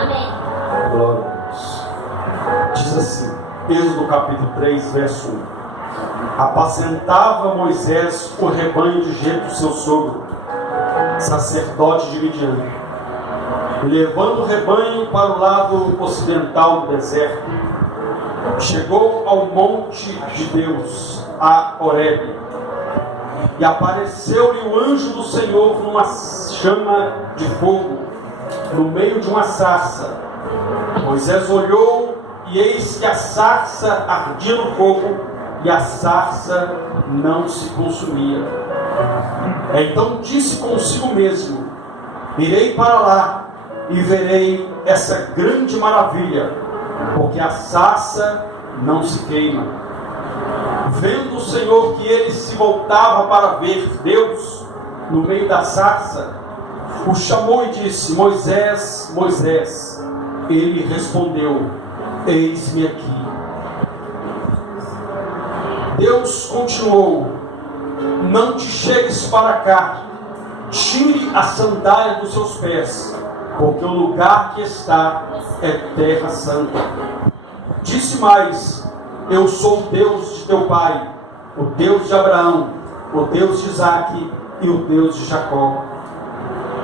Amém. Glória a Deus. Diz assim, Êxodo capítulo 3, verso 1. Apacentava Moisés o rebanho de Jetro, seu sogro, sacerdote de Midian. E levando o rebanho para o lado ocidental do deserto, chegou ao monte de Deus, a Horebe. E apareceu-lhe o anjo do Senhor numa chama de fogo, no meio de uma sarça. Moisés olhou, e eis que a sarça ardia no fogo, e a sarça não se consumia. Então disse consigo mesmo: irei para lá, e verei essa grande maravilha, porque a sarça não se queima. Vendo o Senhor que ele se voltava para ver Deus no meio da sarça, o chamou e disse: Moisés, Moisés. Ele respondeu: eis-me aqui. Deus continuou: não te chegues para cá, tire a sandália dos seus pés, porque o lugar que está é terra santa. Disse mais: eu sou o Deus de teu pai, o Deus de Abraão, o Deus de Isaque e o Deus de Jacó.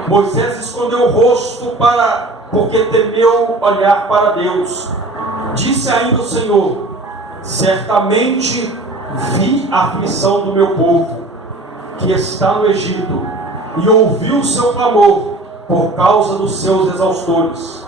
Moisés escondeu o rosto porque temeu olhar para Deus. Disse ainda o Senhor: certamente vi a aflição do meu povo, que está no Egito, e ouvi o seu clamor por causa dos seus exaustores.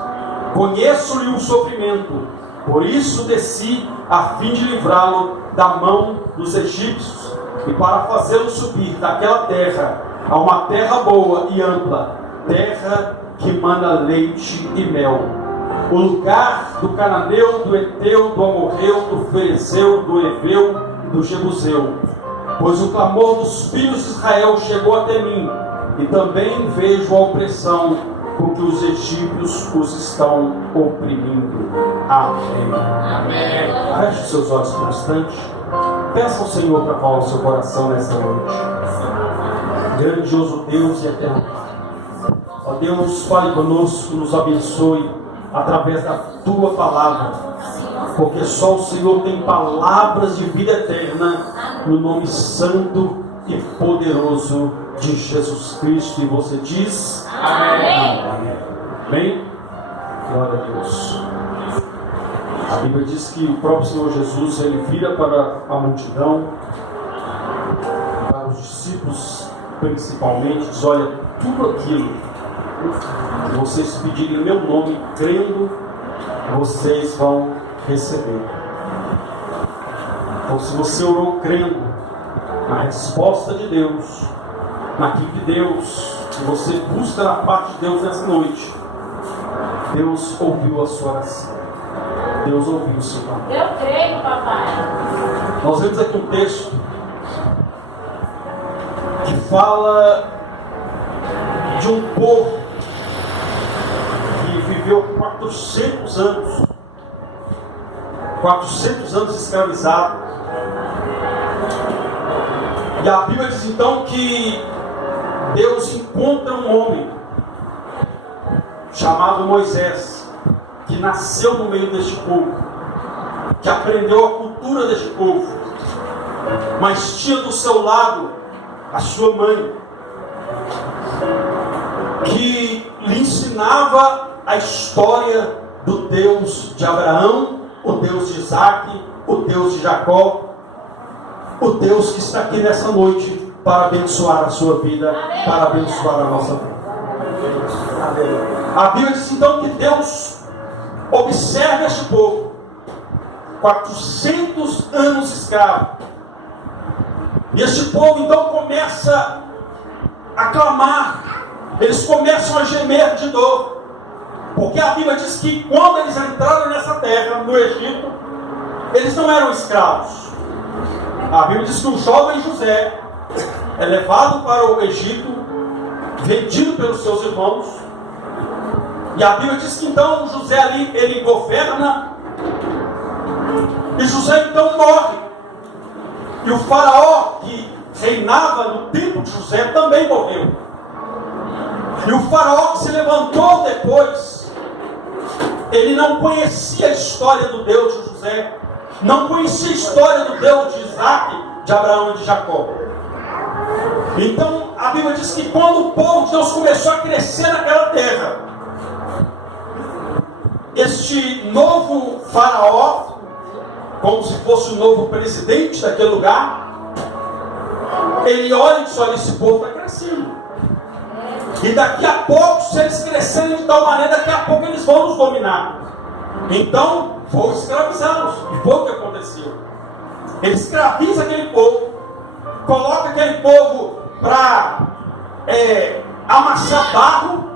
Conheço-lhe o sofrimento, por isso desci a fim de livrá-lo da mão dos egípcios, e para fazê-lo subir daquela terra a uma terra boa e ampla, terra que mana leite e mel, o lugar do cananeu, do Eteu, do Amorreu, do Ferezeu, do Eveu e do Jebuseu. Pois o clamor dos filhos de Israel chegou até mim, e também vejo a opressão com que os egípcios os estão oprimindo. Amém. Amém. Feche os seus olhos por um instante. Peça ao Senhor para falar o seu coração nesta noite. Grandioso Deus e eterno Pai, ó Deus, fale conosco, nos abençoe através da Tua palavra, porque só o Senhor tem palavras de vida eterna, no nome santo e poderoso de Jesus Cristo. E você diz: Amém. Amém. Amém? Glória a Deus. A Bíblia diz que o próprio Senhor Jesus, ele vira para a multidão, para os discípulos principalmente, diz: olha, tudo aquilo que vocês pedirem em meu nome, crendo, vocês vão receber. Então, se você orou crendo na resposta de Deus, naquilo de Deus, que você busca da parte de Deus nessa noite, Deus ouviu a sua oração. Deus ouviu o seu clamor. Eu creio, papai. Nós vemos aqui um texto que fala de um povo que viveu 400 anos escravizado. E a Bíblia diz então que Deus encontra um homem chamado Moisés, que nasceu no meio deste povo, que aprendeu a cultura deste povo, mas tinha do seu lado a sua mãe, que lhe ensinava a história do Deus de Abraão, o Deus de Isaque, o Deus de Jacó, o Deus que está aqui nessa noite para abençoar a sua vida, para abençoar a nossa vida. A Bíblia diz então que Deus observa este povo, 400 anos escravo, e este povo então começa a clamar, eles começam a gemer de dor, porque a Bíblia diz que quando eles entraram nessa terra, no Egito, eles não eram escravos. A Bíblia diz que o jovem José é levado para o Egito, vendido pelos seus irmãos, e a Bíblia diz que então José ali, ele governa, e José então morre, e o faraó que reinava no tempo de José também morreu. E o faraó que se levantou depois, ele não conhecia a história do Deus de José, não conhecia a história do Deus de Isaac, de Abraão e de Jacó. Então a Bíblia diz que quando o povo de Deus começou a crescer naquela terra, este novo faraó, como se fosse o novo presidente daquele lugar, ele olha e diz: olha, esse povo está crescendo. E daqui a pouco, se eles crescerem de tal maneira, daqui a pouco eles vão nos dominar. Então, vou escravizá-los. E foi o que aconteceu. Ele escraviza aquele povo, coloca aquele povo para amassar barro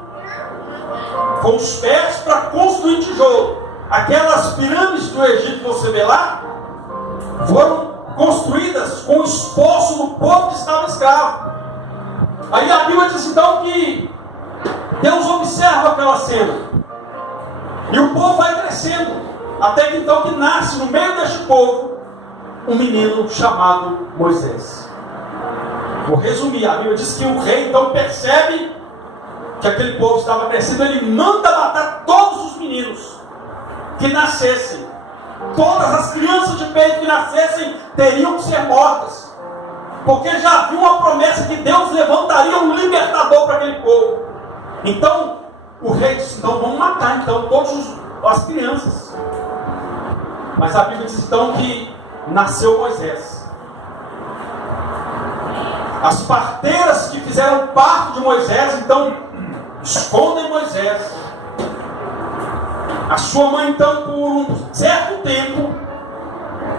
com os pés para construir tijolo. Aquelas pirâmides do Egito que você vê lá foram construídas com o esforço do povo que estava escravo. Aí a Bíblia diz então que Deus observa aquela cena e o povo vai crescendo, até que então que nasce no meio deste povo um menino chamado Moisés. Vou resumir, a Bíblia diz que o rei então percebe que aquele povo estava crescendo, ele manda matar todos os meninos que nascessem. Todas as crianças de peito que nascessem teriam que ser mortas, porque já havia uma promessa que Deus levantaria um libertador para aquele povo. Então o rei disse: então vamos matar então todas as crianças. Mas a Bíblia diz então que nasceu Moisés. As parteiras que fizeram parto de Moisés então escondem Moisés. A sua mãe então, por um certo tempo,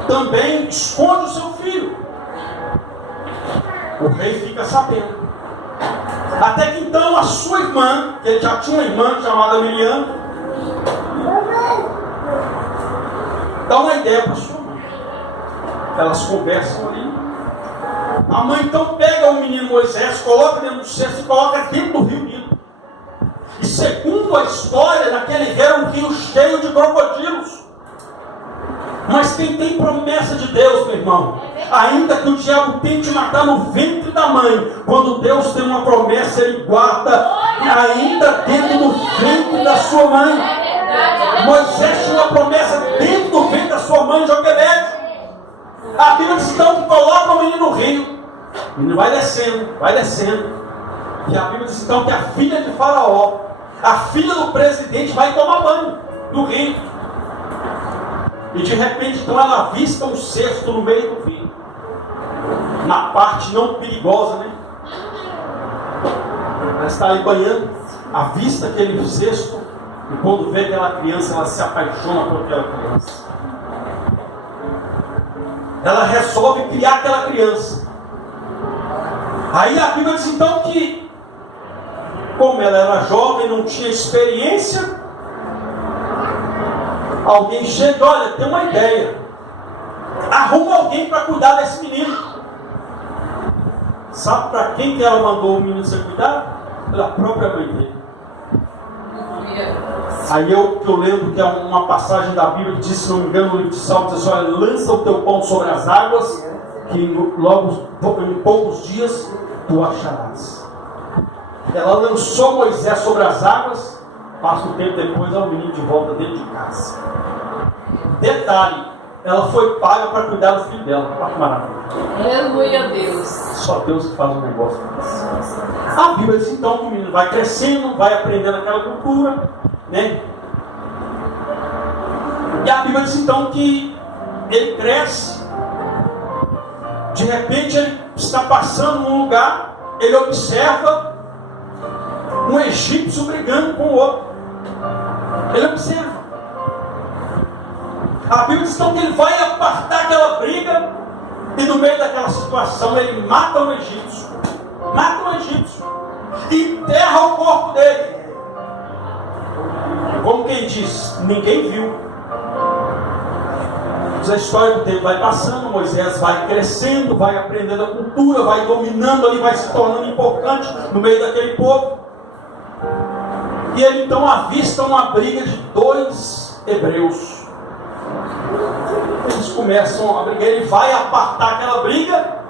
também esconde o seu filho. O rei fica sabendo. Até que então a sua irmã, ele já tinha uma irmã chamada Miriam, dá uma ideia para sua mãe. Elas conversam ali. A mãe então pega o menino Moisés, coloca dentro do cesto e coloca dentro do rio Nilo. E segundo a história, naquele rio era um rio cheio de crocodilos. Mas quem tem promessa de Deus, meu irmão, ainda que o diabo tente matar no ventre da mãe, quando Deus tem uma promessa, Ele guarda ainda dentro do ventre da sua mãe. Moisés tinha uma promessa dentro do ventre da sua mãe, Joquebede. A Bíblia diz então que coloca o menino no rio. O menino vai descendo, vai descendo. E a Bíblia diz então que a filha de Faraó, a filha do presidente, vai tomar banho no rio. E de repente então ela avista um cesto no meio do rio, na parte não perigosa, né? Ela está ali banhando, avista aquele cesto, e quando vê aquela criança, ela se apaixona por aquela criança. Ela resolve criar aquela criança. Aí a Bíblia diz então que, como ela era jovem, não tinha experiência, alguém chega: olha, tem uma ideia, arruma alguém para cuidar desse menino. Sabe para quem que ela mandou o menino ser cuidado? Pela própria mãe dele. Aí eu lembro que é uma passagem da Bíblia que diz, se não me engano, no livro de Salmos, diz: olha, lança o teu pão sobre as águas, que logo em poucos dias tu acharás. Ela lançou Moisés sobre as águas, passa um tempo depois, o menino de volta dentro de casa. Detalhe, ela foi paga para cuidar do filho dela. Olha que maravilha. Aleluia, Deus. Só Deus que faz um negócio desse. A Bíblia diz então que o menino vai crescendo, vai aprendendo aquela cultura, né? E a Bíblia diz então que ele cresce. De repente ele está passando num lugar, ele observa um egípcio brigando com o outro. Ele observa. A Bíblia diz então que ele vai apartar aquela briga, e no meio daquela situação ele mata um egípcio. Mata um egípcio. E enterra o corpo dele. Como quem diz, ninguém viu. Mas a história do tempo vai passando, Moisés vai crescendo, vai aprendendo a cultura, vai dominando ali, vai se tornando importante no meio daquele povo. E ele então avista uma briga de dois hebreus. Eles começam a brigar, ele vai apartar aquela briga.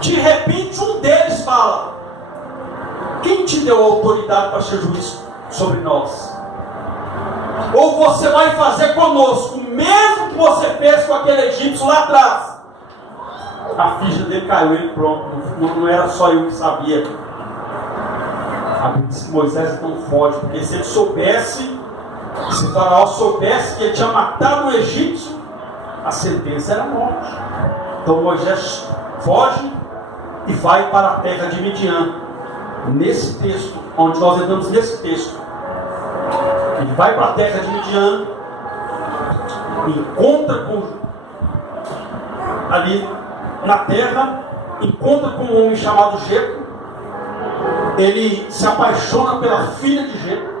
De repente um deles fala: Quem te deu autoridade para ser juiz sobre nós? Ou você vai fazer conosco o mesmo que você fez com aquele egípcio lá atrás? A ficha dele caiu, ele pronto. Não era só eu que sabia. A Bíblia diz que Moisés então foge, porque se ele soubesse, se Faraó soubesse que ele tinha matado um egípcio, a sentença era a morte. Então Moisés foge e vai para a terra de Midian. Nesse texto, onde nós entramos nesse texto, ele vai para a terra de Midian, encontra com ali na terra, encontra com um homem chamado Jetro. Ele se apaixona pela filha de Jetro,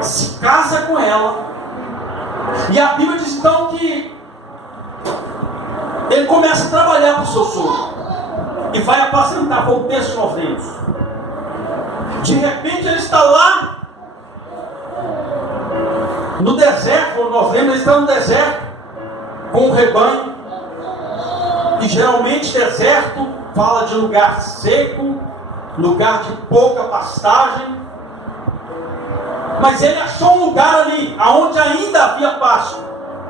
se casa com ela, e a Bíblia diz então que ele começa a trabalhar para o seu sogro e vai apacentar. Foi o texto que nós lemos. De repente ele está lá no deserto, quando nós lemos, ele está no deserto com o rebanho. E geralmente deserto fala de lugar seco, lugar de pouca pastagem. Mas ele achou um lugar ali, onde ainda havia pasto.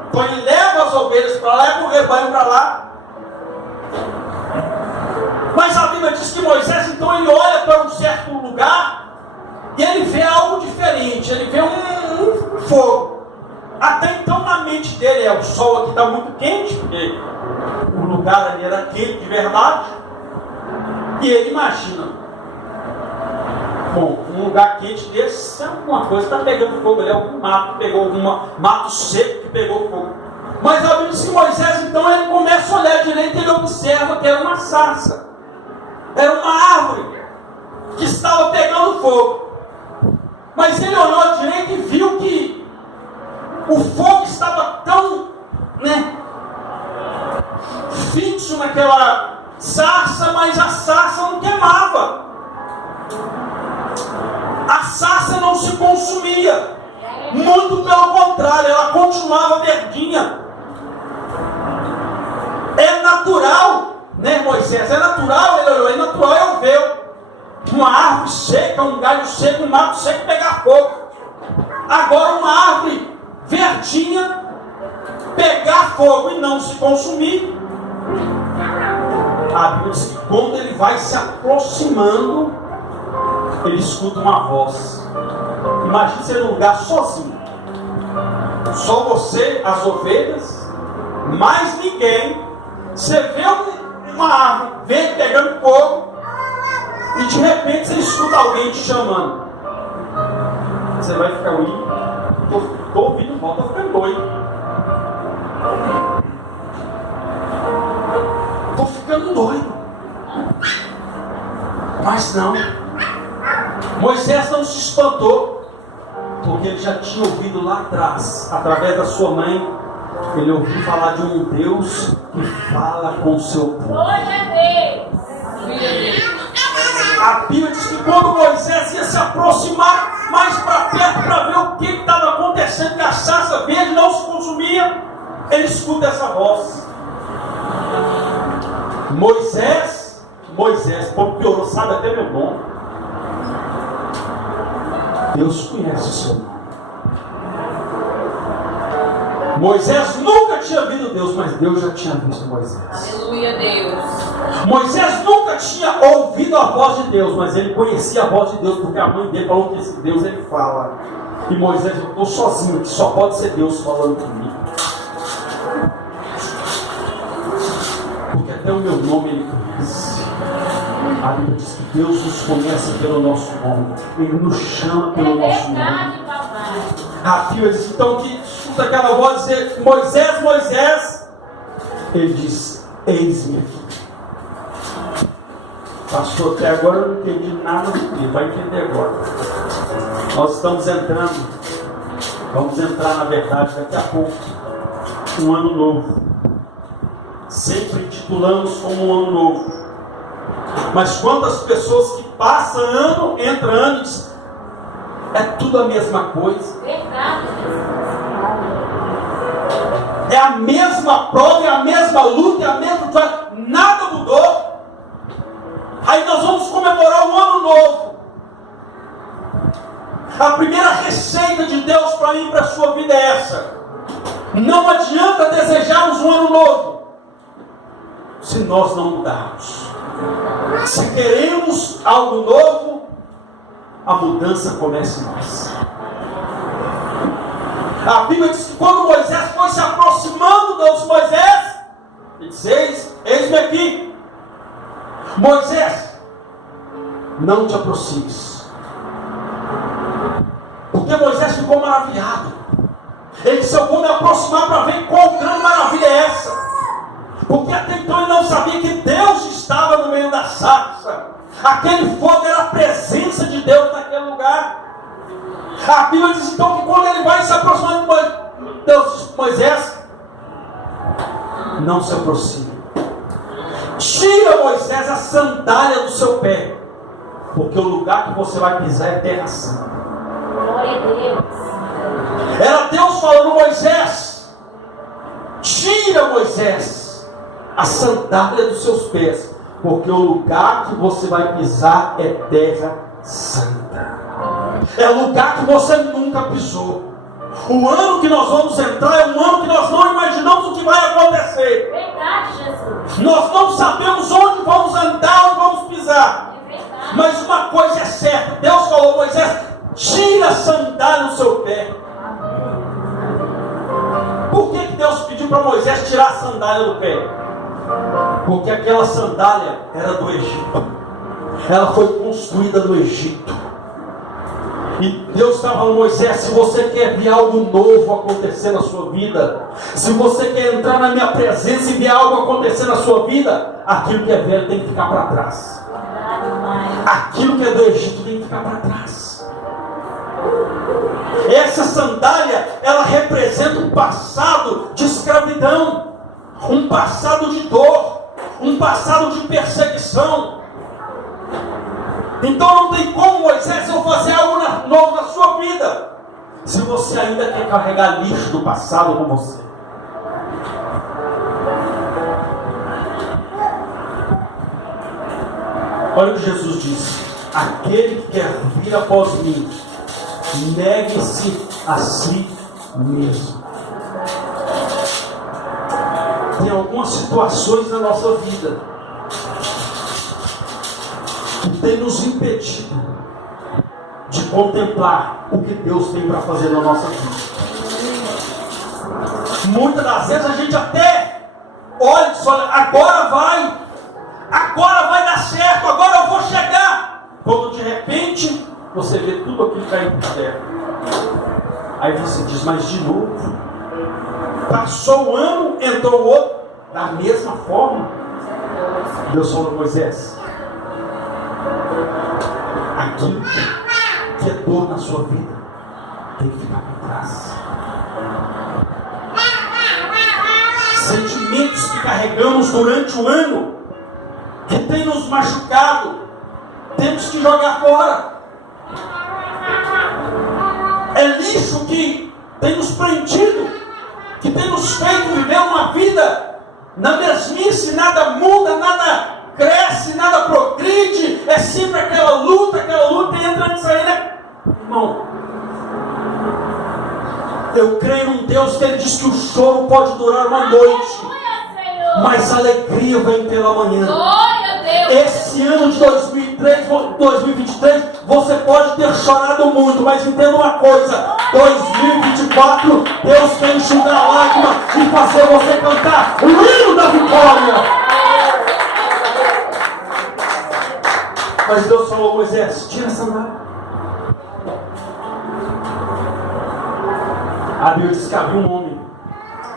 Então ele leva as ovelhas para lá, leva o rebanho para lá. Mas a Bíblia diz que Moisés, então, ele olha para um certo lugar e ele vê algo diferente. Ele vê um fogo. Até então na mente dele, o sol aqui está muito quente, porque o lugar ali era quente de verdade. E ele imagina, bom, um lugar quente desse, alguma coisa está pegando fogo ali, algum mato pegou, mato seco que pegou fogo. Mas a Bíblia diz que Moisés, então, ele começa a olhar direito e ele observa que era uma sarça. Era uma árvore que estava pegando fogo. Mas ele olhou à direita e viu que o fogo estava tão, fixo naquela sarça, mas a sarça não queimava. A sarça não se consumia. Muito pelo contrário, ela continuava verdinha. É natural, Moisés? É natural, ele olhou, é natural eu ver uma árvore seca, um galho seco, um mato seco pegar fogo. Agora uma árvore verdinha pegar fogo e não se consumir. A Bíblia diz que quando ele vai se aproximando, ele escuta uma voz. Imagine ser num lugar sozinho, só você, as ovelhas, mais ninguém. Você vê uma árvore verde pegando fogo e de repente você escuta alguém te chamando. Você vai ficar tô ouvindo, volta a ficar doido. Tô ficando doido. Mas não. Moisés não se espantou, porque ele já tinha ouvido lá atrás, através da sua mãe, ele ouviu falar de um Deus que fala com o seu povo. A Bíblia diz que quando Moisés ia se aproximar mais para perto para ver o que estava acontecendo, que a sarça verde não se consumia, ele escuta essa voz. Moisés, como piorou, sabe até meu nome. Deus conhece o seu nome. Moisés nunca tinha visto Deus, mas Deus já tinha visto Moisés. Aleluia, Deus. Moisés nunca tinha ouvido a voz de Deus, mas ele conhecia a voz de Deus, porque a mãe dele falou que esse Deus ele fala. E Moisés, eu estou sozinho aqui, só pode ser Deus falando comigo. Porque até o meu nome ele conhece. A Bíblia diz que Deus nos conhece pelo nosso nome. Ele nos chama pelo nosso nome. A Bíblia diz então que escuta aquela voz dizer: Moisés, Moisés. Ele diz: eis-me aqui. Pastor, até agora eu não entendi nada do que vai entender agora. Nós estamos entrando, vamos entrar na verdade daqui a pouco, um ano novo. Sempre intitulamos como um ano novo. Mas quantas pessoas que passam ano, entra ano e dizem: é tudo a mesma coisa. Verdade. É a mesma prova, é a mesma luta, é a mesma coisa. Nada mudou. Aí nós vamos comemorar novo. A primeira receita de Deus para mim e para a sua vida é essa. Não adianta desejarmos um ano novo se nós não mudarmos. Se queremos algo novo, a mudança começa em nós. A Bíblia diz que quando Moisés foi se aproximando de Deus, Moisés, ele disse: eis-me aqui. Moisés, não te aproximes. Porque Moisés ficou maravilhado. Ele disse: eu vou me aproximar para ver qual grande maravilha é essa. Porque até então ele não sabia que Deus estava no meio da sarça. Aquele fogo era a presença de Deus naquele lugar. A Bíblia diz então que quando ele vai se aproximar de Deus, diz: Moisés, não se aproxime. Tira, Moisés, a sandália do seu pé, porque o lugar que você vai pisar é terra santa. Glória a Deus. Era Deus falando: Moisés, tira, Moisés, a sandália dos seus pés, porque o lugar que você vai pisar é terra santa. É lugar que você nunca pisou. O ano que nós vamos entrar é um ano que nós não imaginamos o que vai acontecer. Verdade, Jesus. Nós não sabemos onde vamos andar, onde vamos pisar. É verdade. Mas uma coisa é certa: Deus falou: Moisés, tira a sandália do seu pé. Por que Deus pediu para Moisés tirar a sandália do pé? Porque aquela sandália era do Egito. Ela foi construída no Egito. E Deus estava falando: Moisés, se você quer ver algo novo acontecer na sua vida, se você quer entrar na minha presença e ver algo acontecer na sua vida, aquilo que é velho tem que ficar para trás. Aquilo que é do Egito tem que ficar para trás. Essa sandália, ela representa um passado de escravidão, um passado de dor, um passado de perseguição. Então não tem como, Moisés, eu fazer algo novo na sua vida, se você ainda quer carregar lixo do passado com você. Olha o que Jesus disse: aquele que quer vir após mim, negue-se a si mesmo. Tem algumas situações na nossa vida que tem nos impedido de contemplar o que Deus tem para fazer na nossa vida. Muitas das vezes a gente até olha e diz: olha, agora vai dar certo, agora eu vou chegar. Quando de repente você vê tudo aquilo caindo por terra. Aí você diz: mas de novo? Passou um ano, entrou o outro, da mesma forma. Deus falou: Moisés, aquilo que é dor na sua vida tem que ficar para trás. Sentimentos que carregamos durante o ano, que tem nos machucado, temos que jogar fora. É lixo que tem nos prendido, que tem nos feito viver uma vida na mesmice, nada muda, nada cresce, nada progride, é sempre aquela luta e entra nisso aí, né? Irmão, eu creio num Deus que Ele diz que o choro pode durar uma noite, mas a alegria vem pela manhã. Esse ano de 2023, você pode ter chorado muito, mas entenda uma coisa: 2024, Deus quer enxugar a lágrima e fazer você cantar o hino da vitória. Mas Deus falou: Moisés, tira a sandália. A Bíblia diz que havia um homem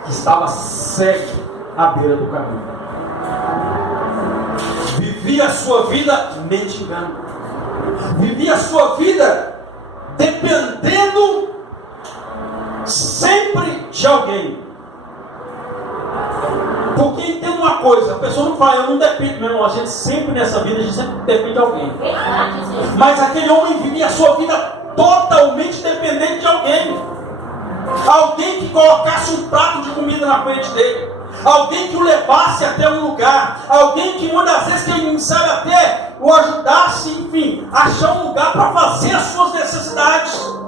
que estava cego à beira do caminho. Vivia a sua vida mendigando. Vivia a sua vida dependendo sempre de alguém. Porque entenda uma coisa: a pessoa não fala, eu não dependo, meu irmão. A gente sempre nessa vida, a gente sempre depende de alguém. Mas aquele homem vivia a sua vida totalmente dependente de alguém. Alguém que colocasse um prato de comida na frente dele, alguém que o levasse até um lugar, alguém que muitas vezes, quem sabe até o ajudasse, enfim, a achar um lugar para fazer as suas necessidades.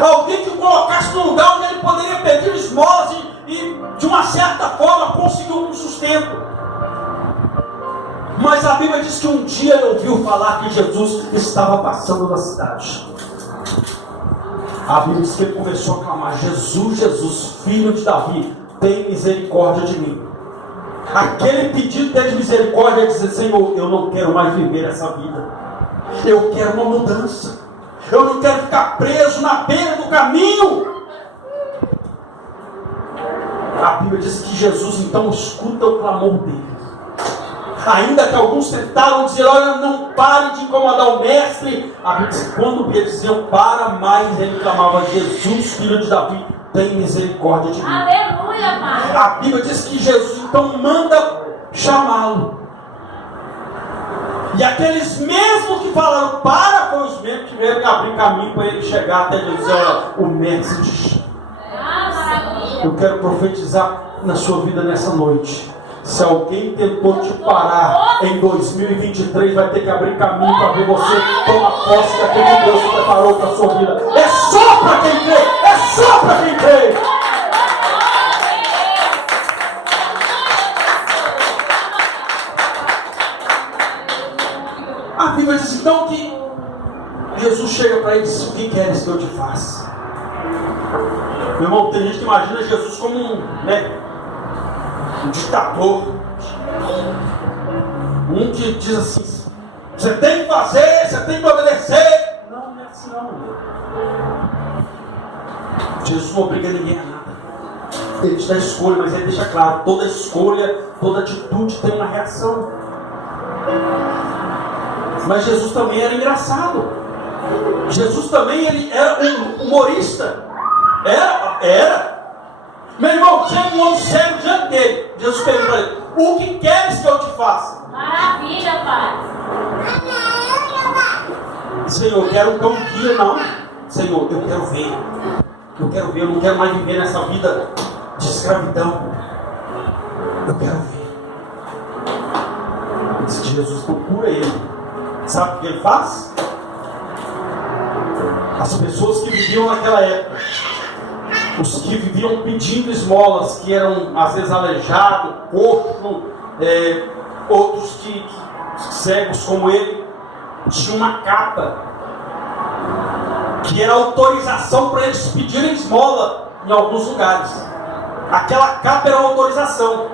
Alguém que o colocasse num lugar onde ele poderia pedir esmolas e de uma certa forma, conseguir um sustento. Mas a Bíblia diz que um dia ele ouviu falar que Jesus estava passando na cidade. A Bíblia diz que ele começou a clamar: Jesus, Jesus, filho de Davi, tem misericórdia de mim. Aquele pedido dele de misericórdia é dizer: Senhor, eu não quero mais viver essa vida. Eu quero uma mudança. Eu não quero ficar preso na beira do caminho. A Bíblia diz que Jesus então escuta o clamor dele. Ainda que alguns tentaram dizer: olha, não pare de incomodar o mestre. A Bíblia diz que quando eles diziam para mais, ele clamava: Jesus, filho de Davi, tem misericórdia de mim. Aleluia, Pai. A Bíblia diz que Jesus então manda chamá-lo. E aqueles mesmos que falaram para, foram os mesmos que vieram abrir caminho para ele chegar até Jesus. Olha, o mestre te chama. Eu quero profetizar na sua vida nessa noite. Se alguém tentou te parar em 2023, vai ter que abrir caminho para ver você tomar posse daquilo que Deus preparou para a sua vida. É só para quem crê! É só para quem crê! A Bíblia diz então que Jesus chega para ele e diz: o que queres que eu te faça? Meu irmão, tem gente que imagina Jesus como um ditador. Um que diz assim: você tem que fazer, você tem que obedecer. Não, não é assim não. Jesus não obriga ninguém a nada. Ele te dá escolha, mas ele deixa claro: toda escolha, toda atitude tem uma reação. Mas Jesus também era engraçado. Jesus também ele era um humorista. Era. Meu irmão, tinha um homem cego diante dele. Jesus perguntou para ele: o que queres que eu te faça? Maravilha, Pai. Senhor, eu quero um cão guia. Não, Senhor, eu quero ver. Eu não quero mais viver nessa vida de escravidão. Eu quero ver. Disse Jesus, procura ele. Sabe o que ele faz? As pessoas que viviam naquela época, os que viviam pedindo esmolas, que eram às vezes aleijados, coxos, outros que cegos como ele, tinha uma capa que era autorização para eles pedirem esmola em alguns lugares. Aquela capa era uma autorização,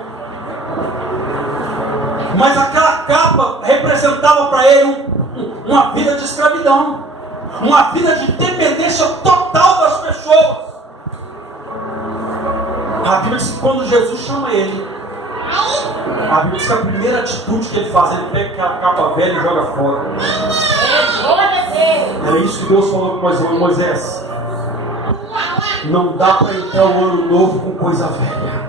mas aquela capa representava para ele uma vida de escravidão, uma vida de dependência total das pessoas. A Bíblia diz que quando Jesus chama ele, a Bíblia diz que a primeira atitude que ele faz, ele pega aquela capa velha e joga fora. É isso que Deus falou com Moisés. Não dá para entrar o ano novo com coisa velha.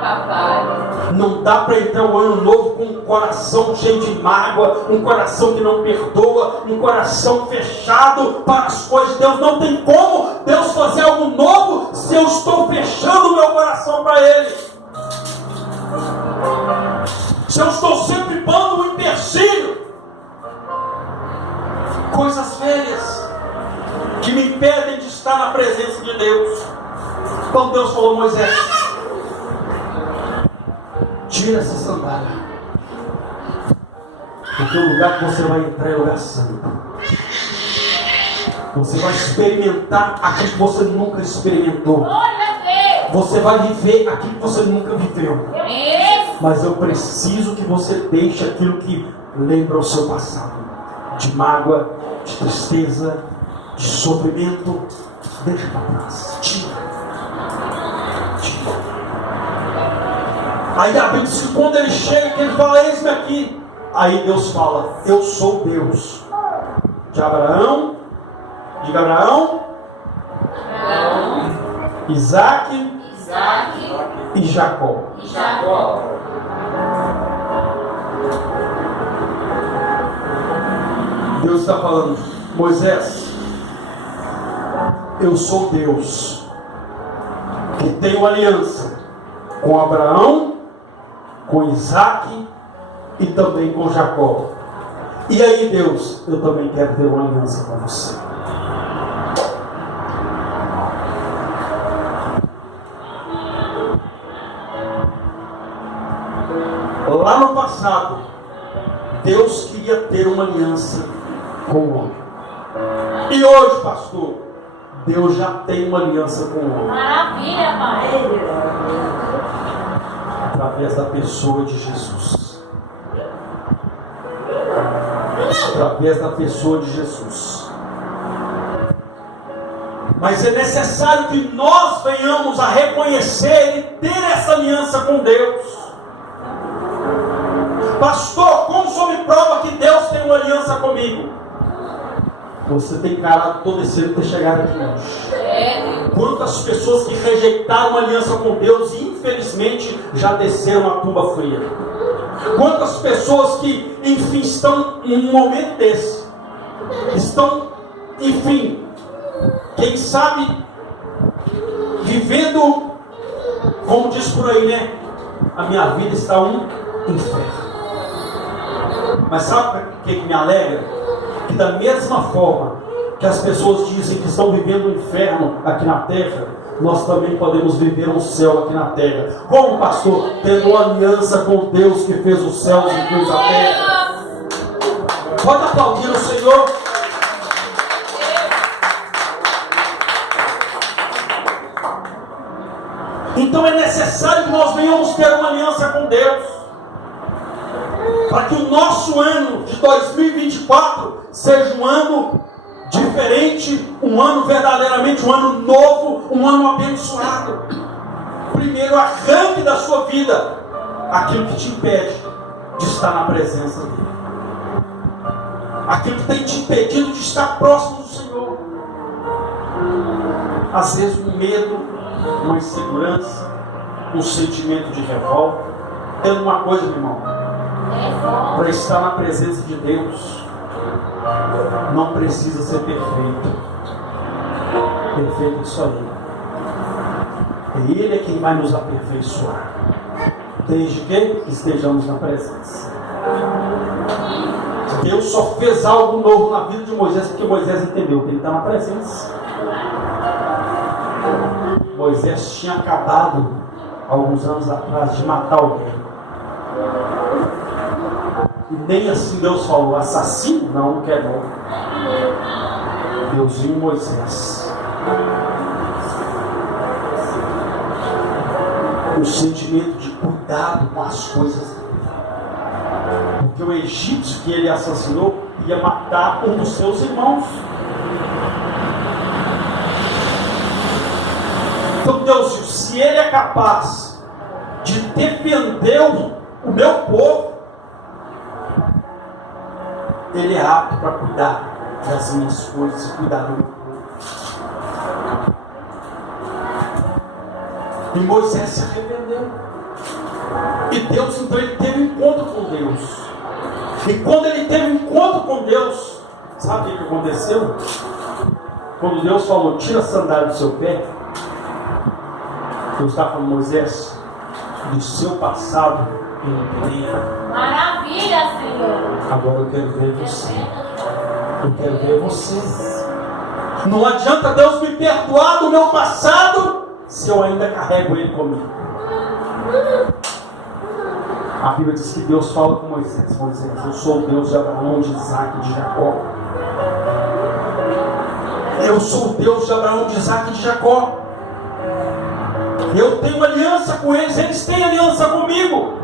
Papai. Não dá para entrar o ano novo com um coração cheio de mágoa, um coração que não perdoa, um coração fechado para as coisas de Deus. Não tem como Deus fazer algo novo se eu estou fechando o meu coração para Ele. Se eu estou sempre pondo um empecilho, coisas velhas que me impedem de estar na presença de Deus. Então Deus falou: Moisés, tira essa sandália, porque o lugar que você vai entrar é o lugar santo. Você vai experimentar aquilo que você nunca experimentou. Você vai viver aquilo que você nunca viveu. Mas eu preciso que você deixe aquilo que lembra o seu passado, de mágoa, de tristeza, de sofrimento. Deixa para trás. Tira. Aí a Bíblia diz que quando ele chega, que ele fala: eis-me aqui. Aí Deus fala: eu sou Deus de Abraão, diga Abraão, Isaac e Jacó. Deus está falando: Moisés, eu sou Deus que tenho aliança com Abraão, com Isaac e também com Jacó. E aí, Deus, eu também quero ter uma aliança com você. Lá no passado, Deus queria ter uma aliança com o homem. E hoje, pastor, Deus já tem uma aliança com o homem. Maravilha, Pai. Através da pessoa de Jesus. Através da pessoa de Jesus. Mas é necessário que nós venhamos a reconhecer e ter essa aliança com Deus. Pastor, como o senhor me prova que Deus tem uma aliança comigo? Você tem cara todo esse ano ter chegado aqui hoje. Quantas pessoas que rejeitaram a aliança com Deus e infelizmente já desceram a tumba fria. Quantas pessoas que, enfim, estão em um momento desse. Estão, enfim, quem sabe, vivendo, como diz por aí, né? A minha vida está um inferno. Mas sabe o que me alegra? Que da mesma forma que as pessoas dizem que estão vivendo o inferno aqui na terra, nós também podemos viver um céu aqui na terra. Como, pastor? Tendo uma aliança com Deus que fez os céus e fez a terra. Pode aplaudir o Senhor. Então é necessário que nós venhamos ter uma aliança com Deus. Para que o nosso ano de 2024 seja um ano diferente, um ano verdadeiramente, um ano novo, um ano abençoado. Primeiro, arranque da sua vida aquilo que te impede de estar na presença dele. Aquilo que tem te impedido de estar próximo do Senhor. Às vezes um medo, uma insegurança, um sentimento de revolta. Tendo uma coisa, meu irmão. Para estar na presença de Deus, não precisa ser perfeito. Perfeito é só Ele. Ele é quem vai nos aperfeiçoar, desde que estejamos na presença. Deus só fez algo novo na vida de Moisés porque Moisés entendeu que ele está na presença. Moisés tinha acabado, alguns anos atrás, de matar alguém. E nem assim Deus falou, assassino? Não quer não. Deus viu Moisés. O sentimento de cuidado com as coisas dele. Porque o egípcio que ele assassinou ia matar um dos seus irmãos. Então Deus viu, se ele é capaz de defender o meu povo, ele é apto para cuidar das minhas coisas e cuidar do meu povo. E Moisés se arrependeu. E Deus, então, ele teve um encontro com Deus. E quando ele teve um encontro com Deus, sabe o que aconteceu? Quando Deus falou, tira a sandália do seu pé, Deus estava falando, Moisés, do seu passado eu não tenho. Maravilha, Senhor. Agora eu quero ver você. Eu quero ver você. Não adianta Deus me perdoar do meu passado se eu ainda carrego ele comigo. A Bíblia diz que Deus fala com Moisés: Moisés, eu sou o Deus de Abraão, de Isaac e de Jacó. Eu sou o Deus de Abraão, de Isaac e de Jacó. Eu tenho aliança com eles, eles têm aliança comigo.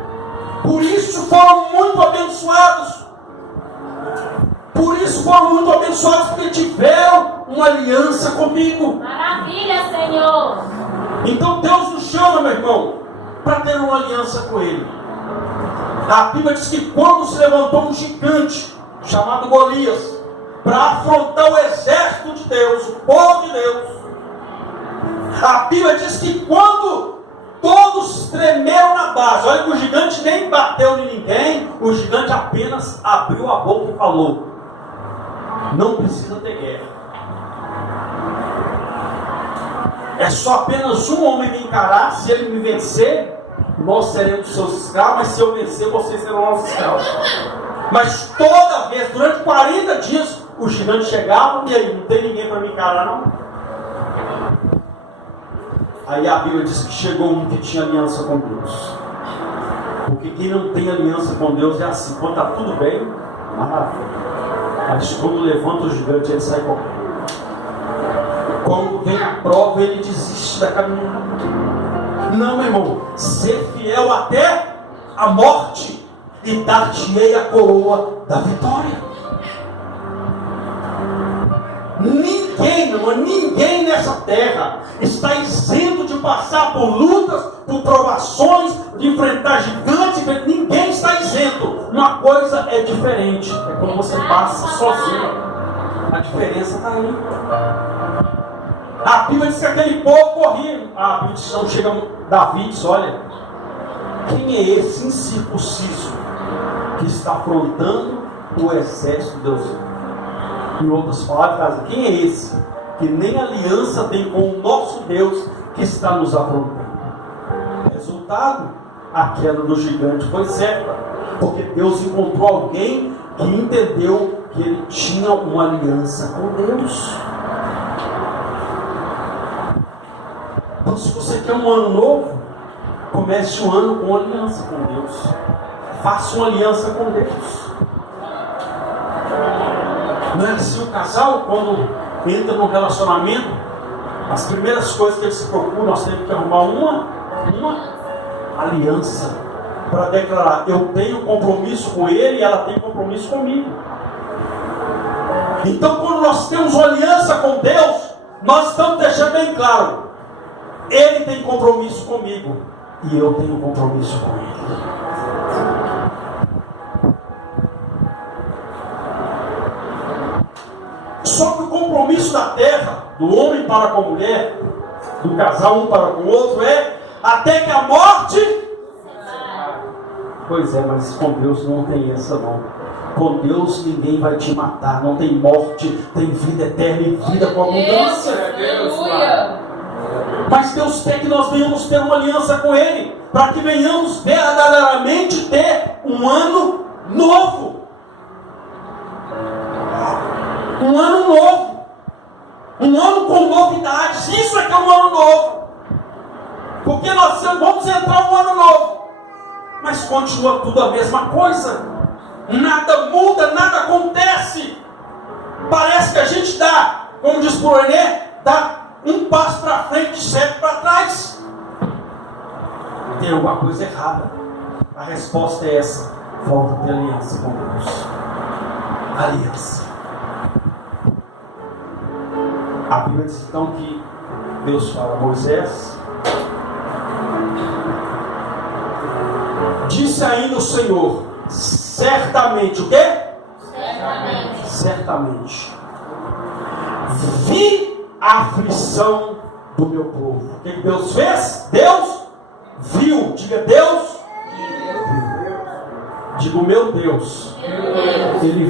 Por isso foram muito abençoados. Por isso foram muito abençoados, porque tiveram uma aliança comigo. Maravilha, Senhor. Então Deus nos chama, meu irmão, para ter uma aliança com Ele. A Bíblia diz que quando se levantou um gigante, chamado Golias, para afrontar o exército de Deus, o povo de Deus, a Bíblia diz que quando todos tremeram na base, olha que o gigante nem bateu em ninguém, o gigante apenas abriu a boca e falou: não precisa ter guerra. É só apenas um homem me encarar, se ele me vencer, nós seremos seus escravos, mas se eu vencer, vocês serão nossos escravos. Mas toda vez, durante 40 dias, os gigantes chegavam, e aí, não tem ninguém para me encarar, não? Aí a Bíblia diz que chegou um que tinha aliança com Deus. Porque quem não tem aliança com Deus é assim, quando está tudo bem, maravilha. Mas quando levanta o gigante, ele sai correndo. Quando vem a prova, ele desiste da caminhada. Não, meu irmão, ser fiel até a morte, e dar-te-ei a coroa da vitória. Ninguém, meu irmão, ninguém nessa terra está isento de passar por lutas, por provações, de enfrentar gigantes. Ninguém está isento. Uma coisa é diferente, é quando você passa sozinho. A diferença está aí. A Bíblia diz que aquele povo corria. A Bíblia diz, não chega Davi e diz, olha, quem é esse incircunciso que está afrontando o exército de Deus? Em outras palavras, quem é esse que nem aliança tem com o nosso Deus que está nos afrontando? Resultado, a queda do gigante foi certa, porque Deus encontrou alguém que entendeu que ele tinha uma aliança com Deus. Então, se você quer um ano novo, comece o ano com aliança com Deus. Faça uma aliança com Deus. Não é assim o casal, quando entra num relacionamento, as primeiras coisas que eles se procuram, nós temos que arrumar uma aliança para declarar, eu tenho compromisso com ele e ela tem compromisso comigo. Então, quando nós temos uma aliança com Deus, nós estamos deixando bem claro, ele tem compromisso comigo e eu tenho compromisso com ele. Só que o compromisso da terra, do homem para com a mulher, do casal um para com o outro, é até que a morte. Pois é, mas com Deus não tem essa não. Com Deus ninguém vai te matar, não tem morte, tem vida eterna e vida com abundância. Aleluia. Mas Deus quer que nós venhamos ter uma aliança com Ele, para que venhamos verdadeiramente ter um ano novo. Um ano novo. Um ano com novidades. Isso é que é um ano novo. Porque nós vamos entrar um ano novo, mas continua tudo a mesma coisa. Nada muda, nada acontece. Parece que a gente dá, como diz o René, dá um passo para frente, 7 para trás. Tem alguma coisa errada. A resposta é essa: volta a ter aliança com Deus. Aliança. A Bíblia diz então que Deus fala a Moisés. Disse ainda o Senhor, certamente, o quê? Certamente. Certamente. Vi a aflição do meu povo. O que Deus fez? Deus viu. Diga, Deus viu. Diga, o meu Deus. Ele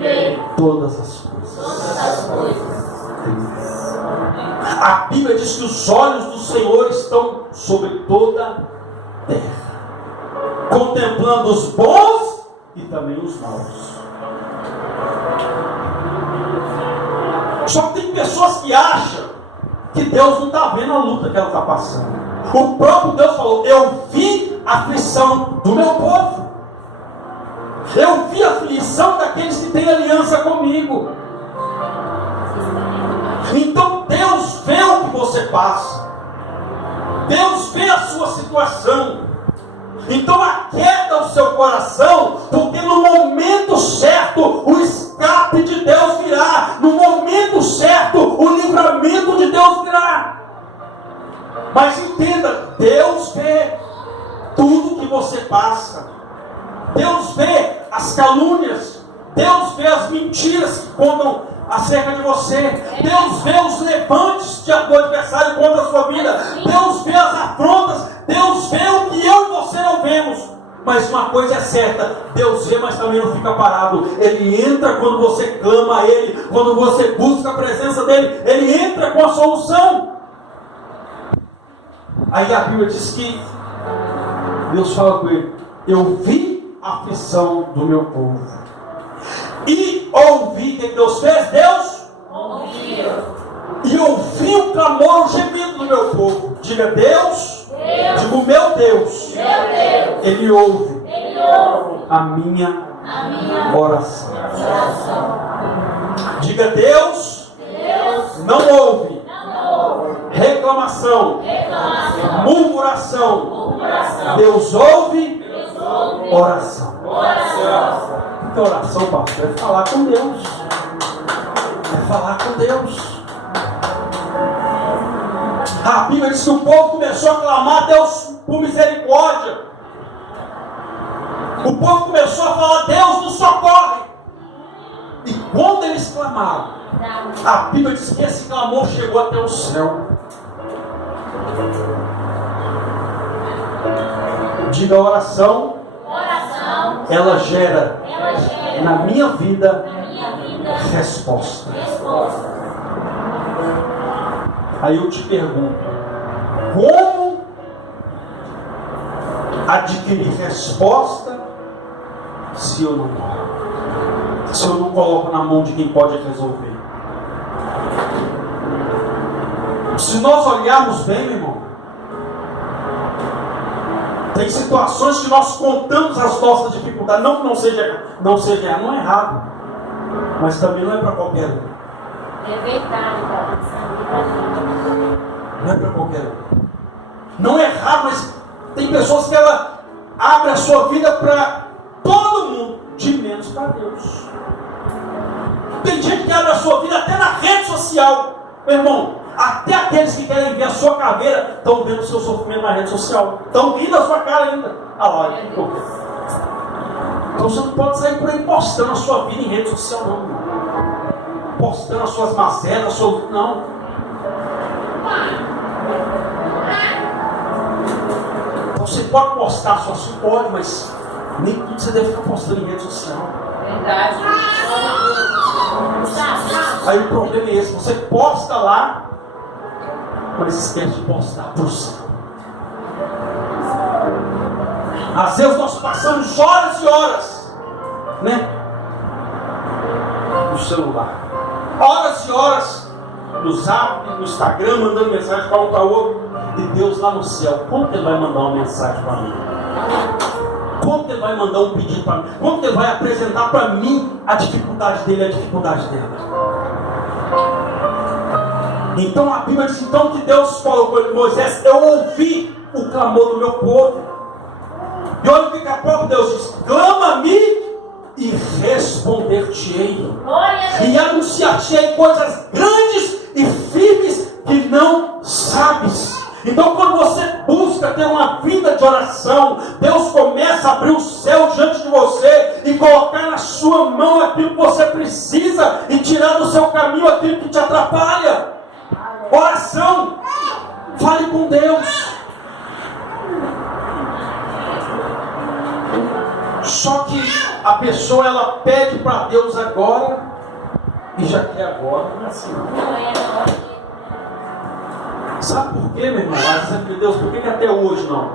vê todas as coisas. A Bíblia diz que os olhos do Senhor estão sobre toda a terra, contemplando os bons e também os maus. Só que tem pessoas que acham que Deus não está vendo a luta que ela está passando. O próprio Deus falou: eu vi a aflição do meu povo, eu vi a aflição daqueles que têm aliança comigo. Então Deus vê o que você passa, Deus vê a sua situação. Então aquieta o seu coração, porque no momento certo o escape de Deus virá, no momento certo o livramento de Deus virá. Mas entenda, Deus vê tudo que você passa, Deus vê as calúnias, Deus vê as mentiras que contam acerca de você, Deus vê os levantes do adversário contra a sua vida, Deus vê as afrontas, Deus vê o que eu e você não vemos. Mas uma coisa é certa, Deus vê, mas também não fica parado. Ele entra quando você clama a Ele, quando você busca a presença dEle, Ele entra com a solução. Aí a Bíblia diz que Deus fala com ele: eu vi a aflição do meu povo e ouvi. O que Deus fez? Deus ouviu. E ouvi o clamor, o gemido do meu povo. Diga: Deus, diga: o meu Deus, Ele ouve a minha oração. Diga: Deus não ouve reclamação, murmuração. Deus ouve oração. Que oração, pastor? É falar com Deus. É falar com Deus. A Bíblia diz que o povo começou a clamar a Deus por misericórdia. O povo começou a falar: Deus nos socorre. E quando eles clamaram, a Bíblia diz que esse clamor chegou até o céu. Diga: a oração, ela gera na minha vida resposta. Aí eu te pergunto: como adquirir resposta se eu não oro? Se eu não coloco na mão de quem pode resolver? Se nós olharmos bem, meu irmão, tem situações que nós contamos as nossas dificuldades. Não que não seja errado, mas também não é para qualquer um. É verdade, Não é para qualquer um. Não é errado, mas tem pessoas que ela abre a sua vida para todo mundo, de menos para Deus. Tem gente que abre a sua vida até na rede social. Meu irmão, até aqueles que querem ver a sua caveira estão vendo o seu sofrimento na rede social. Estão rindo a sua cara ainda. Ah lá, então você não pode sair por aí postando a sua vida em rede social, não. Postando as suas mazelas, não. Então você pode postar suas coisas, pode, mas nem tudo você deve ficar postando em rede social. Verdade. Aí o problema é esse: você posta lá, mas esquece de postar para o céu. Às vezes nós passamos horas e horas, né, no celular, horas e horas no Zap, no Instagram, mandando mensagem para um para o outro. E Deus lá no céu, como que Ele vai mandar uma mensagem para mim? Como que Ele vai mandar um pedido para mim? Como que Ele vai apresentar para mim a dificuldade dele, a dificuldade dela? Então a Bíblia diz então que Deus falou com ele: Moisés, eu ouvi o clamor do meu povo. E olha o que a própria Deus diz: clama-me e responder-te-ei, e anunciar-te-ei coisas grandes e firmes que não sabes. Então, quando você busca ter uma vida de oração, Deus começa a abrir o céu diante de você e colocar na sua mão aquilo que você precisa e tirar do seu caminho aquilo que te atrapalha. Oração. Fale com Deus. Só que a pessoa, ela pede para Deus agora e já quer agora. Não é assim, não. Sabe por quê, meu irmão? Deus, por que até hoje não?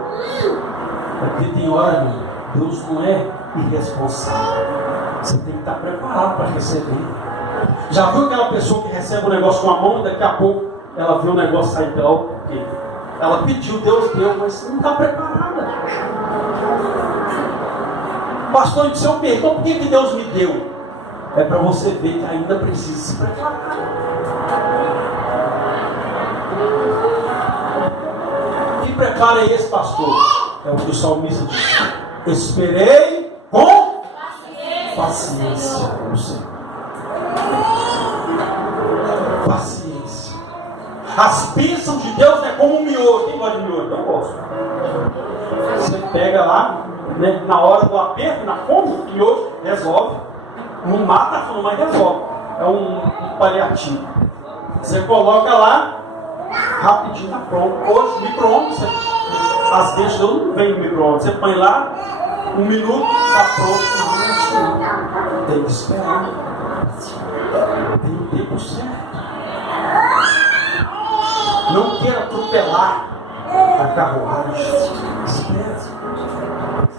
É porque tem hora, meu, Deus não é irresponsável. Você tem que estar preparado para receber. Já viu aquela pessoa que recebe um negócio com a mão e daqui a pouco ela vê o negócio sair pela outra? Ela pediu, Deus deu, mas não está preparada. Pastor, se eu pergunto, por que Deus me deu? É para você ver que ainda precisa se preparar. Que preparo é esse, pastor? É o que o salmista diz: esperei com paciência no Senhor. Paciência. As bênçãos de Deus é como um miolo. Quem gosta de miolo? Eu gosto. Você pega lá, né, na hora do aperto, na fome, o miolo resolve. Não mata a fome, mas resolve. É um paliativo. Você coloca lá, rapidinho está pronto. Hoje, micro-ondas, as bênçãos de Deus não vem no micro-ondas. Você põe lá, 1 minuto, está pronto. Tem que esperar. Tem o tempo certo. Não queira atropelar. a carruagem. Espera.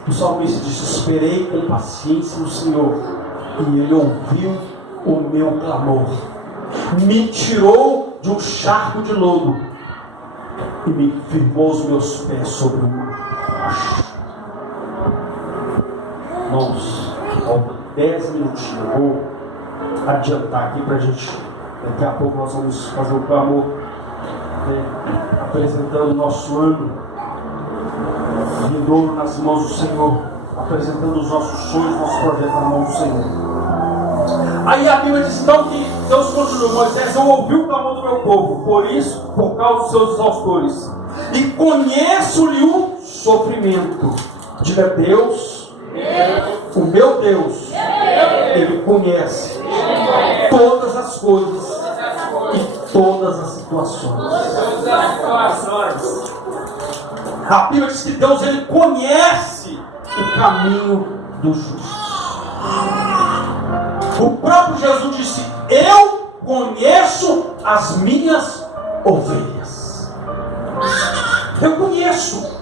O salmista disse: esperei com paciência no Senhor, e Ele ouviu o meu clamor. Me tirou de um charco de lodo e me firmou os meus pés sobre uma rocha. Irmãos, faltam 10 minutinhos. Eu vou adiantar aqui para a gente. Daqui a pouco nós vamos fazer o clamor, apresentando o nosso ano vindouro nas mãos do Senhor, apresentando os nossos sonhos, nosso projeto na mão do Senhor. Aí a Bíblia diz então que Deus continuou: Moisés, eu ouvi o clamor do meu povo, por causa dos seus exaustores, e conheço-lhe o sofrimento. Diga: Deus, o meu Deus, Ele conhece todas as coisas e todas as situações. A Bíblia diz que Deus, Ele conhece o caminho do justo. O próprio Jesus disse: eu conheço as minhas ovelhas. Eu conheço.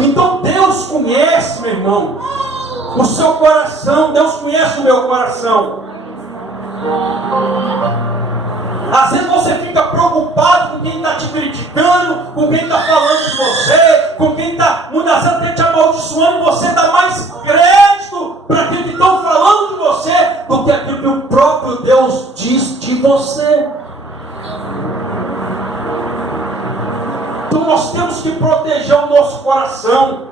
Então Deus conhece, meu irmão, o seu coração. Deus conhece o meu coração. Às vezes você fica preocupado com quem está te criticando, com quem está falando de você, com quem está muitas vezes até te amaldiçoando, e você dá mais crédito para aquilo que estão falando de você do que aquilo que o próprio Deus diz de você. Então nós temos que proteger o nosso coração,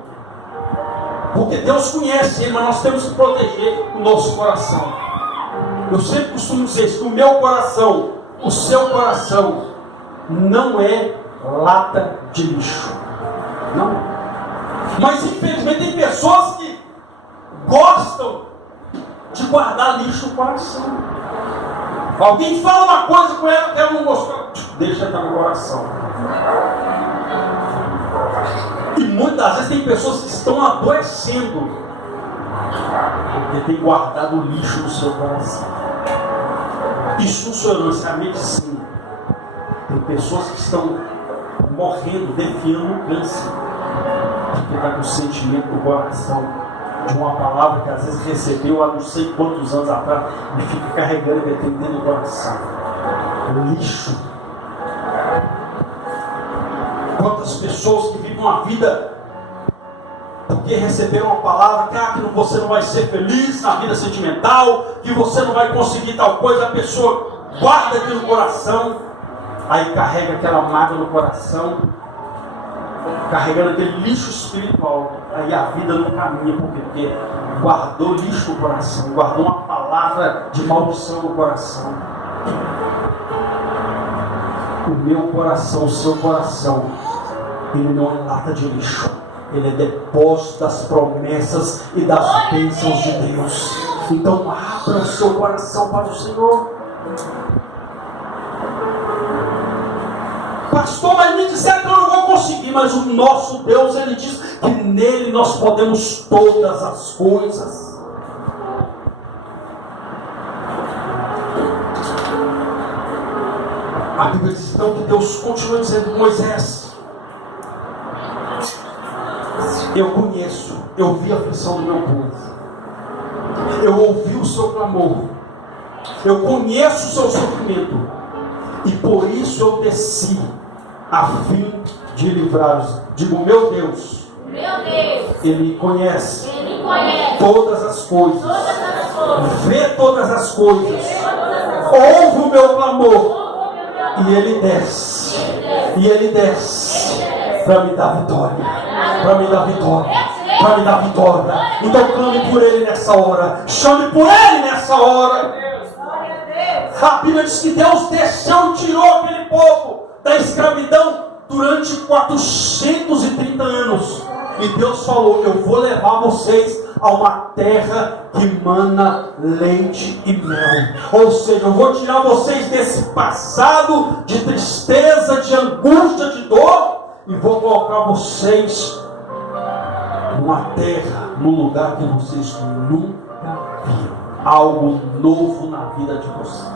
porque Deus conhece ele, mas nós temos que proteger o nosso coração. Eu sempre costumo dizer isso: que o meu coração, o seu coração, não é lata de lixo. Não. Mas infelizmente tem pessoas que gostam de guardar lixo no coração. Alguém fala uma coisa com ela que ela não gostou, deixa estar no coração. E muitas vezes tem pessoas que estão adoecendo porque tem guardado lixo no seu coração. Isso funcionou, isso é a medicina. Tem pessoas que estão morrendo, definhando câncer, porque está com o sentimento do coração de uma palavra que às vezes recebeu há não sei quantos anos atrás e fica carregando e dentro do coração. Lixo. Quantas pessoas que vivem uma vida porque receberam uma palavra que você não vai ser feliz na vida sentimental, que você não vai conseguir tal coisa, a pessoa guarda aquilo no coração, aí carrega aquela mágoa no coração, carregando aquele lixo espiritual, aí a vida não caminha, porque guardou lixo no coração, guardou uma palavra de maldição no coração. O meu coração, o seu coração, ele não é lata de lixo. Ele é depósito das promessas e das bênçãos de Deus. Então abra o seu coração para o Senhor. Pastor, mas me disseram que eu não vou conseguir. Mas o nosso Deus, Ele diz que nele nós podemos todas as coisas. A Bíblia diz então que Deus continua dizendo: Moisés, eu conheço, eu vi a aflição do meu povo, eu ouvi o seu clamor, eu conheço o seu sofrimento, e por isso eu desci, a fim de livrá-los. Digo: meu Deus, Ele conhece, todas as coisas, vê todas as coisas, ouve o meu clamor, e Ele desce, para me dar vitória. Para me dar vitória, para me dar vitória. Então clame por Ele nessa hora, chame por Ele nessa hora. A Bíblia diz que Deus desceu e tirou aquele povo da escravidão durante 430 anos. E Deus falou: eu vou levar vocês a uma terra que mana leite e mel. Ou seja, eu vou tirar vocês desse passado de tristeza, de angústia, de dor, e vou colocar vocês numa terra, num lugar que vocês nunca viram. Algo novo na vida de vocês.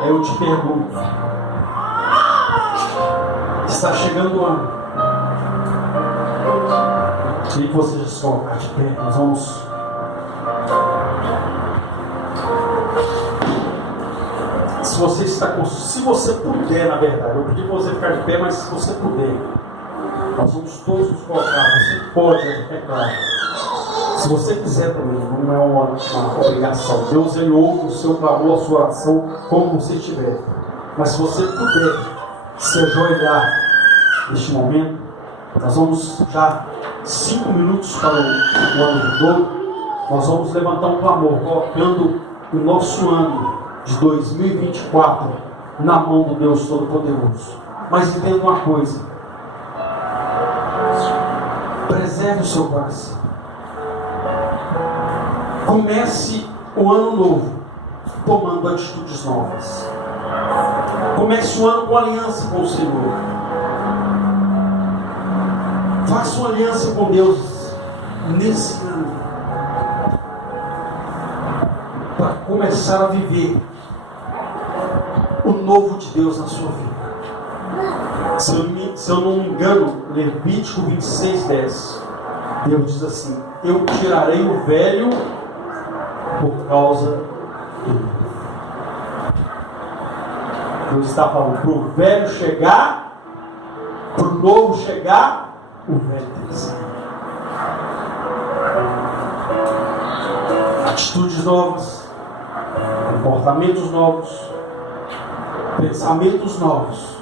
Aí eu te pergunto: Está chegando o ano. Queria que você já se colocar de pé. Nós vamos. Se você puder, na verdade, eu pedi para você ficar de pé, mas se você puder, nós vamos todos nos colocar. Você pode, é claro. Se você quiser também, não é uma obrigação. Deus, Ele ouve o seu clamor, a sua oração, como você estiver. Mas se você puder se ajoelhar neste momento, nós vamos já 5 minutos para o ano todo. Nós vamos levantar um clamor, colocando o nosso ano de 2024 na mão do Deus Todo-Poderoso. Mas entenda uma coisa: preserve o seu coração. Comece o ano novo tomando atitudes novas. Comece o ano com aliança com o Senhor. Faça uma aliança com Deus nesse ano, para começar a viver o novo de Deus na sua vida. Se eu não me engano, Levítico 26:10, Deus diz assim: eu tirarei o velho por causa dele. Deus está falando para o velho chegar, para o novo chegar, o velho tem que sair. Atitudes novas, comportamentos novos, pensamentos novos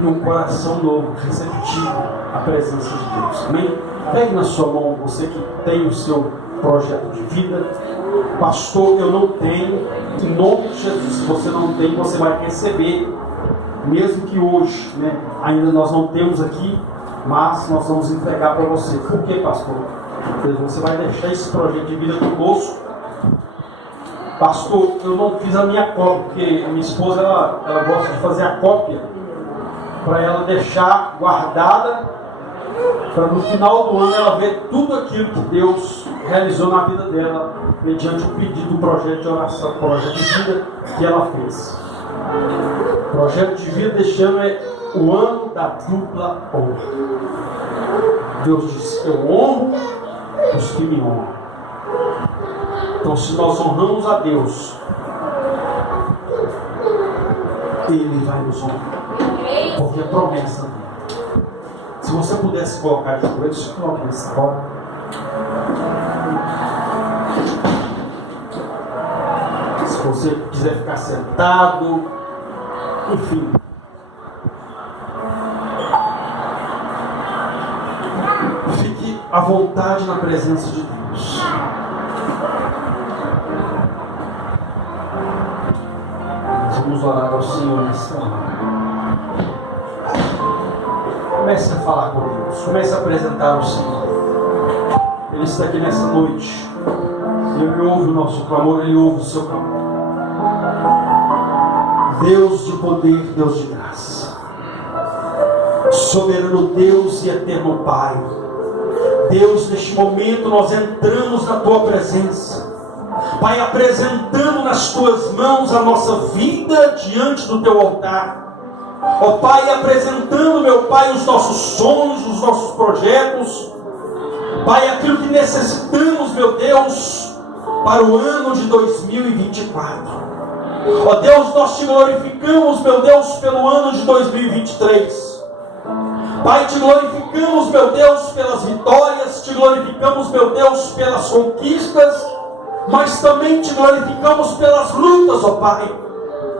e um coração novo, receptivo à presença de Deus. Amém? Pegue na sua mão, você que tem o seu projeto de vida. Pastor, eu não tenho. Em nome de Jesus, se você não tem, você vai receber. Mesmo que hoje, ainda nós não temos aqui, mas nós vamos entregar para você. Por quê, pastor? Porque você vai deixar esse projeto de vida conosco. Pastor, eu não fiz a minha cópia, porque a minha esposa ela gosta de fazer a cópia para ela deixar guardada, para no final do ano ela ver tudo aquilo que Deus realizou na vida dela, mediante o pedido do projeto de oração, projeto de vida que ela fez. O projeto de vida deste ano é o ano da dupla honra. Deus diz: eu honro os que me honram. Então, se nós honramos a Deus, Ele vai nos honrar, porque é promessa dele. Se você pudesse colocar de joelhos, coloque nessa hora. Se você quiser ficar sentado, enfim. Fique à vontade na presença de Deus. Nós vamos orar ao Senhor nesta hora. Comece a falar com Deus. Comece a apresentar o Senhor. Ele está aqui nessa noite. Ele ouve o nosso clamor. Ele ouve o seu clamor. Deus de poder, Deus de graça, soberano Deus e eterno Pai. Deus, neste momento nós entramos na Tua presença, Pai, apresentando nas Tuas mãos a nossa vida diante do Teu altar. Ó Pai, apresentando, meu Pai, os nossos sonhos, os nossos projetos, Pai, aquilo que necessitamos, meu Deus, para o ano de 2024. Ó Deus, nós te glorificamos, meu Deus, pelo ano de 2023. Pai, te glorificamos, meu Deus, pelas vitórias, te glorificamos, meu Deus, pelas conquistas, mas também te glorificamos pelas lutas, ó Pai.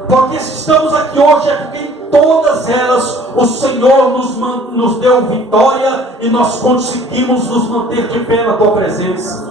Porque se estamos aqui hoje é porque em todas elas o Senhor nos deu vitória e nós conseguimos nos manter de pé na Tua presença.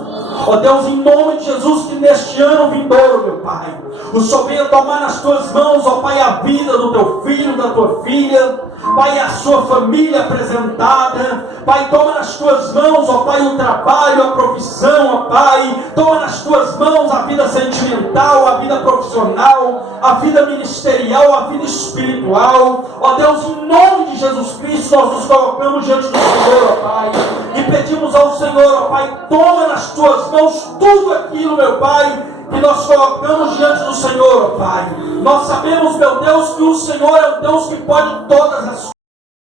Ó Deus, em nome de Jesus, que neste ano vindouro, meu Pai, o Senhor venha tomar nas Tuas mãos, ó Pai, a vida do Teu filho, da Tua filha, Pai, a sua família apresentada. Pai, toma nas Tuas mãos, ó Pai, o trabalho, a profissão, ó Pai. Toma nas Tuas mãos a vida sentimental, a vida profissional, a vida ministerial, a vida espiritual. Ó Deus, em nome de Jesus Cristo, nós nos colocamos diante do Senhor, ó Pai, e pedimos ao Senhor, ó Pai, toma nas Tuas mãos tudo aquilo, meu Pai, que nós colocamos diante do do Senhor, ó Pai. Nós sabemos, meu Deus, que o Senhor é o Deus que pode todas as